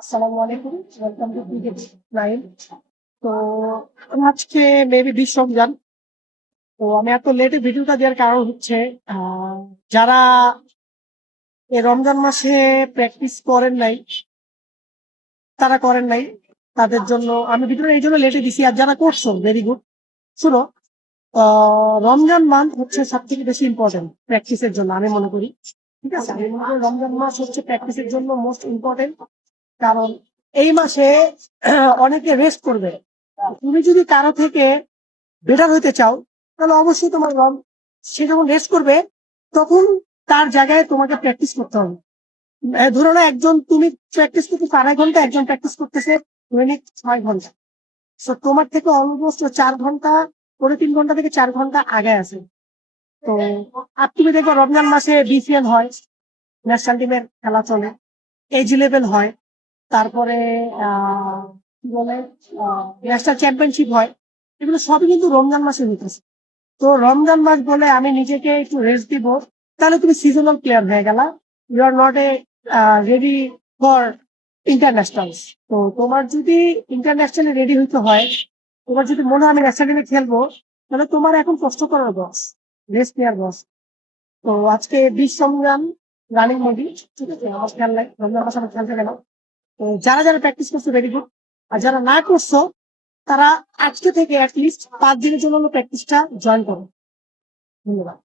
আসসালামু আলাইকুম, welcome to cricket live. তো আজকে মেবি 20 রমজান। তো আমি এত লেটে ভিডিওটা দেওয়ার কারণ হচ্ছে যারা এই রমজান মাসে প্র্যাকটিস করেন নাই, তারা করেন নাই, তাদের জন্য আমি ভিডিওটা এই জন্য লেটে দিছি। আর যারা করছো ভেরি গুড। শুনো, রমজান মান্থ হচ্ছে সব থেকে বেশি ইম্পর্টেন্ট প্র্যাকটিসের জন্য আমি মনে করি। ঠিক আছে, আমি মনে করি রমজান মাস হচ্ছে প্র্যাকটিসের জন্য মোস্ট ইম্পর্টেন্ট। কারণ এই মাসে অনেকে রেস্ট করবে। তুমি যদি কারো থেকে বেটার হইতে চাও, তাহলে অবশ্যই তোমার সে যখন রেস্ট করবে তখন তার জায়গায় তোমাকে প্র্যাকটিস করতে হবে। ধরো না, একজন তুমি প্র্যাকটিস করতেছো 2.5 ঘন্টা, একজন প্র্যাকটিস করতেছে দৈনিক 6 ঘন্টা। তো তোমার থেকে অলমোস্ট 4 ঘন্টা, 3.5 ঘন্টা থেকে 4 ঘন্টা আগে আছে। তো আর তুমি দেখো রমজান মাসে বিপিএল হয়, ন্যাশনাল টিমের খেলা চলে, এজ লেভেল হয়, তারপরে কি বলে ন্যাশনাল চ্যাম্পিয়নশিপ হয়। এগুলো সবই কিন্তু রমজান মাসে হইতেছে। তো রমজান মাস বলে আমি নিজেকে একটু রেস্ট দিব, তাহলে তুমি সিজনাল প্লেয়ার হয়ে গেলা। You are not a ready for international. তো তোমার যদি ইন্টারন্যাশনালি রেডি হইতে হয়, তোমার যদি মনে হয় আমি ন্যাশনাল টিমে খেলবো, তাহলে তোমার এখন কষ্ট করার বস, রেস্ট নেওয়ার বস। তো আজকে 20 রমজান রানিং মুভি, ঠিক আছে, আমার খেয়াল নাই রমজান মাসে আমার খেলতে গেল। তো যারা যারা প্র্যাকটিস করছো ভেরি গুড। আর যারা না করছো, তারা আজকে থেকে অ্যাটলিস্ট 5 দিনের জন্য প্র্যাকটিসটা জয়েন করো। ধন্যবাদ।